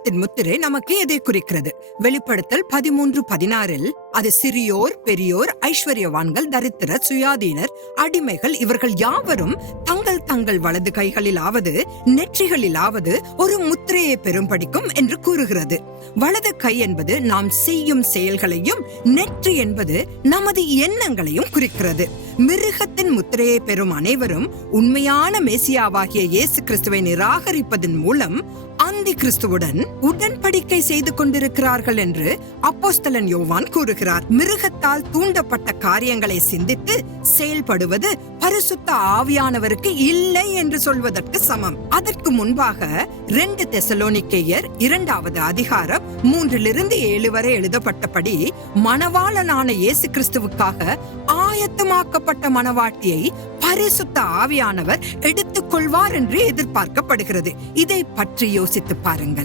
மிருகத்தின் முத்திரை நமக்கு எதை குறிக்கிறது? வெளிப்படுத்தல் 13:16 அது சிறியோர், பெரியோர், ஐஸ்வர்யவான்கள், தரித்திரர், சுயாதீனர், அடிமைகள் இவர்கள் யாவரும் தங்கள் தங்கள் வலது கைகளிலாவது நெற்றிகளிலாவது ஒரு முத்திரையை பெறும்படிக்கும் என்று கூறுகிறது. வலது கை என்பது நாம் செய்யும் செயல்களையும், நெற்றி என்பது நமது எண்ணங்களையும் குறிக்கிறது. மிருகத்தின் முத்திரையை பெறும் அனைவரும் உண்மையான மேசியாவாகிய இயேசு கிறிஸ்துவை நிராகரிப்பதன் மூலம் அந்தி கிறிஸ்துவுடன் உடன்படிக்கை செய்து கொண்டிருக்கிறார்கள் என்று அப்போஸ்தலன் யோவான் கூறுகிறார். மிருகத்தால் தூண்டப்பட்ட காரியங்களை சிந்தித்து செயல்படுவது பரிசுத்த ஆவியானவருக்கு இல்லை என்று சொல்வதற்கு சமம். அதற்கு முன்பாக 2 தெசலோனிக்கேயர் 2வது அதிகாரம் 3-7 வரை எழுதப்பட்டபடி மணவாளனான இயேசு கிறிஸ்துவுக்காக ஆயத்தமாக்கப்பட்ட மணவாட்டியை பரிசுத்த ஆவியானவர் எடுத்துக்கொள்வார் என்று எதிர்பார்க்கப்படுகிறது. இதை பற்றி யோசித்து பாருங்கள்.